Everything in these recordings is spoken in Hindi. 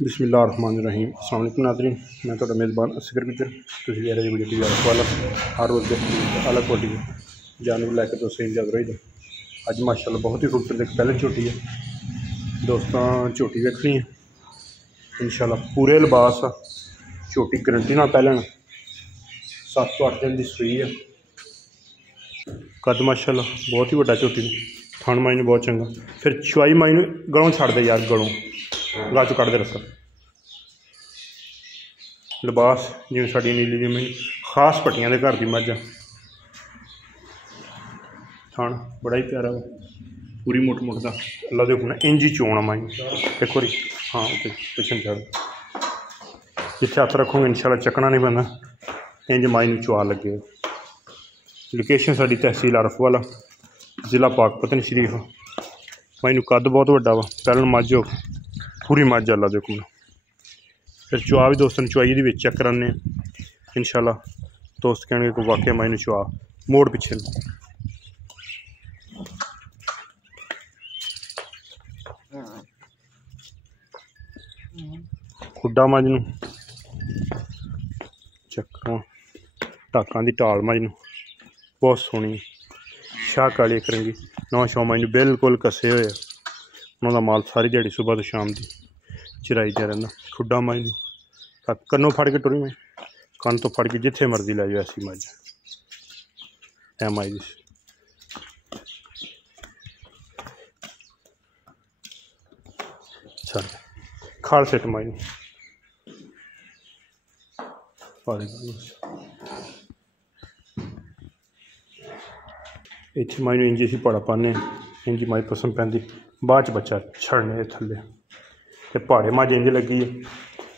बिस्मिल्लाहिर्रहमानिर्रहीम। अस्सलाम वालेकुम नाज़रीन, मैं तो मेज़बान असगर गुजर तुझे यार वीडियो की यार वाला हर रोज़ बेहतरीन अलग क्वालिटी जानवर लैकर तो सही जग रही है। अज माशाल्लाह बहुत ही खूबसूरत एक पहले झोटी है दोस्तों, झोटी देखनी है इंशाल्लाह पूरे लिबास झोटी गारंटी ना पहले 7 तो 8 दिन की सूई है। कद माशाल्लाह बहुत ही वड्डा झोटी थन माई बहुत चंगा, फिर चुआई माई गलों छड़ दे यार, गलों गाह चो कढ़ दे रस्सा लिबास जिवें साडी नीली जिमें खास पट्टियां दे घर की मझ थन बड़ा ही प्यारा वा, पूरी मुठ मुठ का अल्लाह दे हुक्म इंज ही चोण माई एक बार हाँ पिछन चढ़ जिथे हथ रखोगे इंशाल्लाह चकना नहीं पैंदा, इंज माई नूं चुआ लगे। लोकेशन साडी तहसील अरफवाला जिला पाकपतन शरीफ। माई नूं कद बहुत वड्डा वा, पैहलन मझ हो पूरी मझ अल्लाह दे हुक्म। फिर चुआ भी दोस्तों चुआई दी चेक कराने इंशाल्लाह, दोस्त कहेंगे कोई वाकई माई नूं चुआ मोड़ पिछे खुड्डा मझ नूं चेक करो, टाकां दी टाल मझ नूं बहुत सोहनी शाह काली एक रंगी नौ शौ मझ नूं बिल्कुल कसे हुए उन्होंने माल सारी दिहाड़ी सुबह तो शाम की चराई दिया रहा। खुड्डा मझ नूं कन्नों फड़ के टुरी मैं कन्न तो फड़ के जिथे मर्जी लै जाओ ऐसी मझ है माई दी। चल खाल सेट माई नूं इतने माई इंज असीं पाड़ा पाने इंज माई पसंद पैंदी, बाद बच्चा छड़ने थले तो पहाड़े मझ इंज लगी है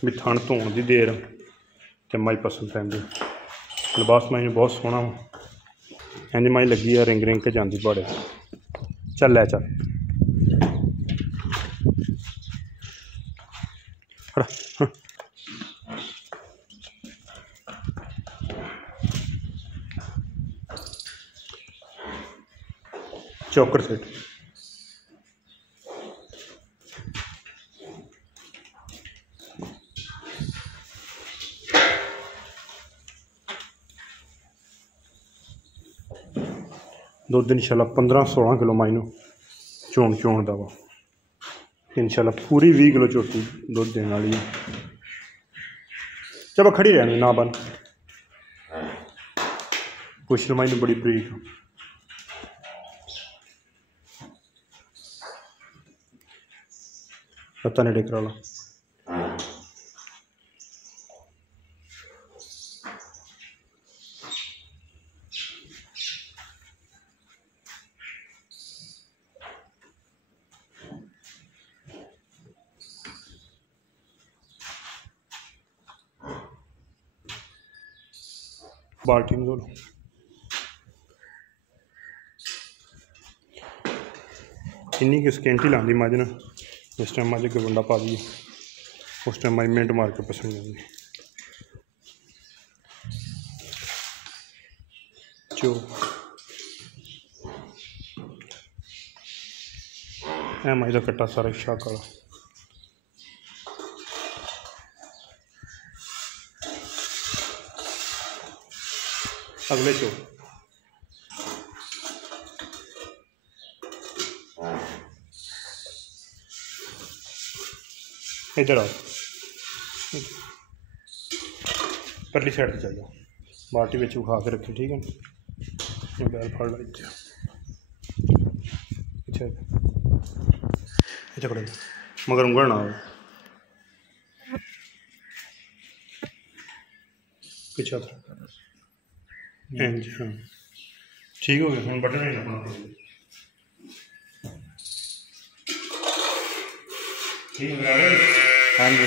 भी थन धोण की देर तो माई पसंद पैंदी। लिबास माई बहुत सोहना वा, इंज माई लगी है रिंग रिंग के जाती पहाड़े। चल लै चल चौकर सेट दुध इंशाल्लाह 15-16 किलो माई नूं चोण चोण दा वा इंशाल्लाह पूरी 20 किलो झोटी दुध देने वाली है। चलो खड़ी रहनी ना बन पुछ माई नूं बड़ी बरीक पता नेड़े करा ला। बाल्टी में धो लो। इन्नी कि स्केंटी लाँदी मझ ना, इस टाइम मझ के बंडा पा दिए उस टाइम मझ मिनट मार के पसंद जाती चो है मझ का कट्टा सारा शाह काला। अगले चो इधर आओ, परली साइड से चल जाओ, बाल्टी में उठा के रखी ठीक है। बैल फड़ ला इतने इतने खड़े मगर उंगल ना हो पीछे इंज हाँ ठीक हो गया। हम बटन नहीं लगना ठीक है हाँ जी।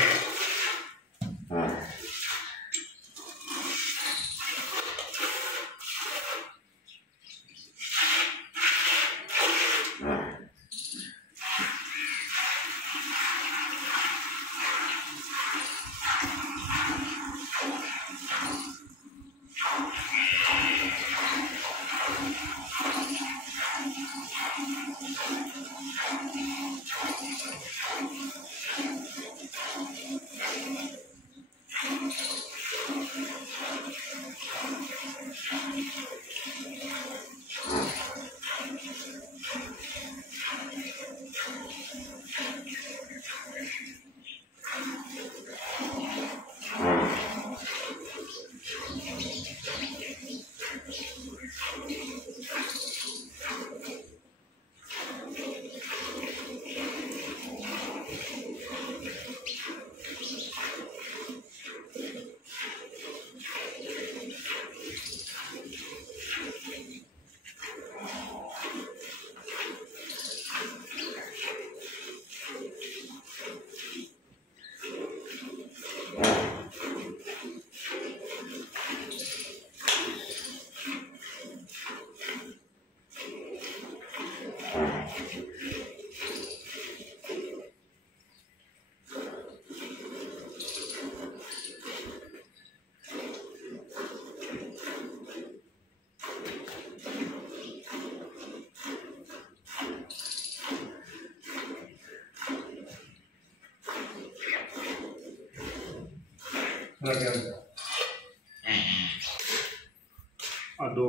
2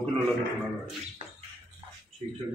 किलो लगे थोड़ा ठीक है।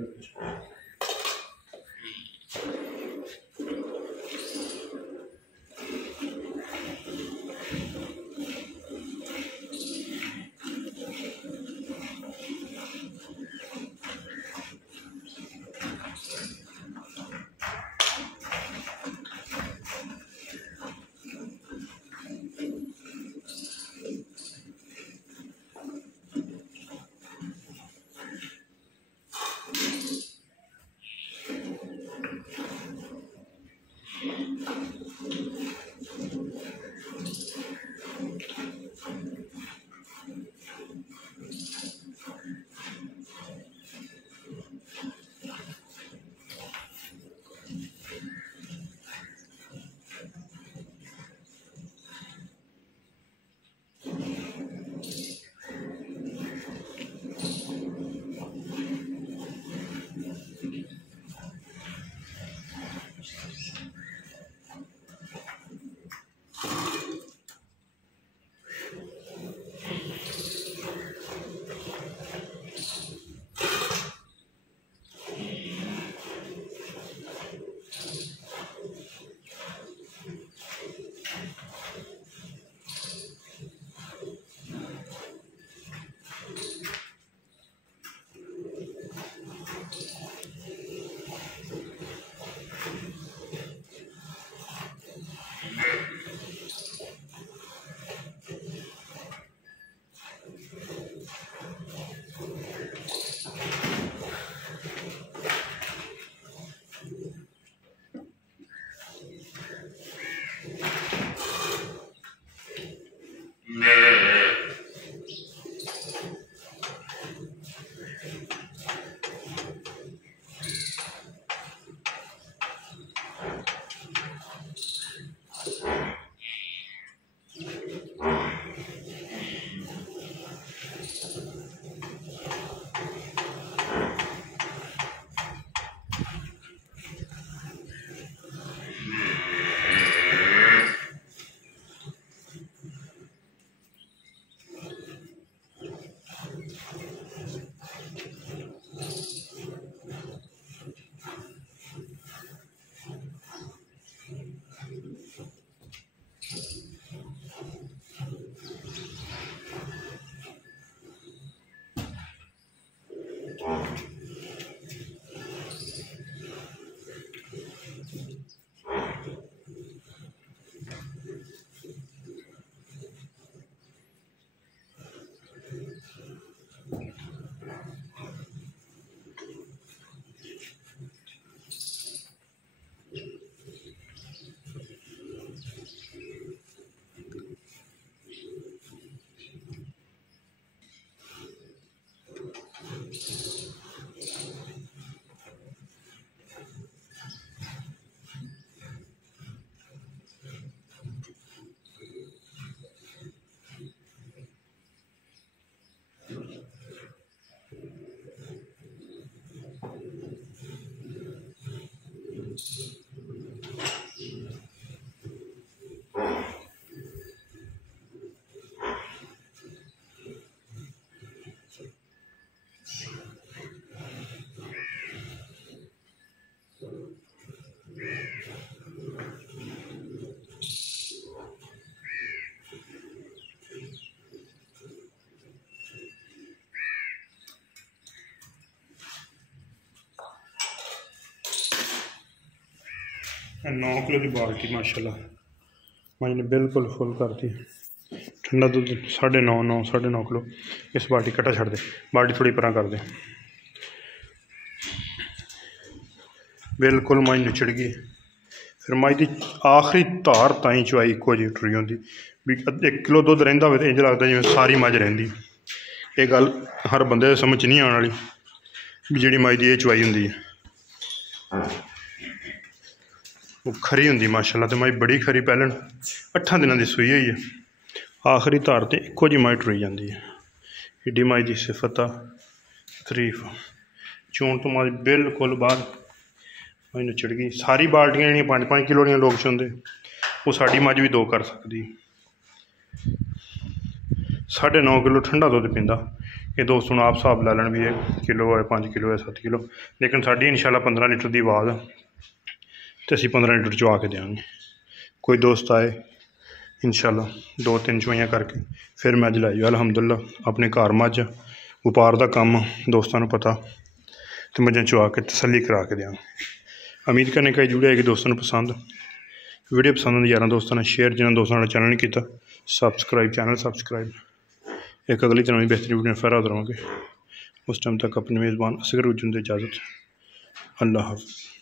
नौ किलो की बाल्टी माशाल्लाह मैंने बिल्कुल फुल कर दी। ठंडा दूध 9.5 किलो इस बाल्टी कट्टा छड़ दे, बाल्टी थोड़ी परा कर दे। बिल्कुल मझ निचड़ गई। फिर मझ की आखिरी धार ताई चवाई इक्को जी टुरी होंगी भी 1 किलो दुध रहिंदा होवे ते इंज लगदा जिवें सारी मझ रहिंदी। ये गल हर बंदे समझ नहीं आने वाली भी जिहड़ी मझ की चवाई होंदी है वो खरी होंगी माशाल्लाह। तो मझ बड़ी खरी पैहले 8 दिनों की सूई हुई है, आखिरी धार तो इक्को जी मझ टुरी जाती है। एड्डी मझ की सिफत आ तरीफ। चोण तो मझ बिल्कुल बाद मझ नचड़ गई। सारी बाल्टियां जी 5-5 किलो लोग चुनते वो साड़ी मझ भी 2 कर सकती। 9.5 किलो ठंडा दुध पींदा। ये दोस्त हूँ आप हिसाब ला लैन भी ये किलो है 5 किलो है 7 किलो, लेकिन साड़ी इंशाल्लाह 15 लीटर की आवाज़ तो असी 15 लीटर चवा के देंगे। कोई दोस्त आए इंशाल्लाह 2-3 चवाइयाँ करके फिर मझ लाई जाओ। अलहमदुलिल्लाह अपने घर मझ व्यापार का काम दोस्तों को पता, तो मझां चवा के तसल्ली करा के देंगे। उम्मीद करने का जुड़े है कि दोस्तों को पसंद वीडियो पसंद आती यार दोस्तों ने शेयर, जिन्होंने दोस्तों ने चैनल नहीं किया सब्सक्राइब, चैनल सब्सक्राइब। एक अगली तरह बेहतरीन वीडियो फिर हाजिर होंगे। उस टाइम तक अपने मेज़बान असगर उज्जन इजाज़त। अल्लाह हाफ़िज़।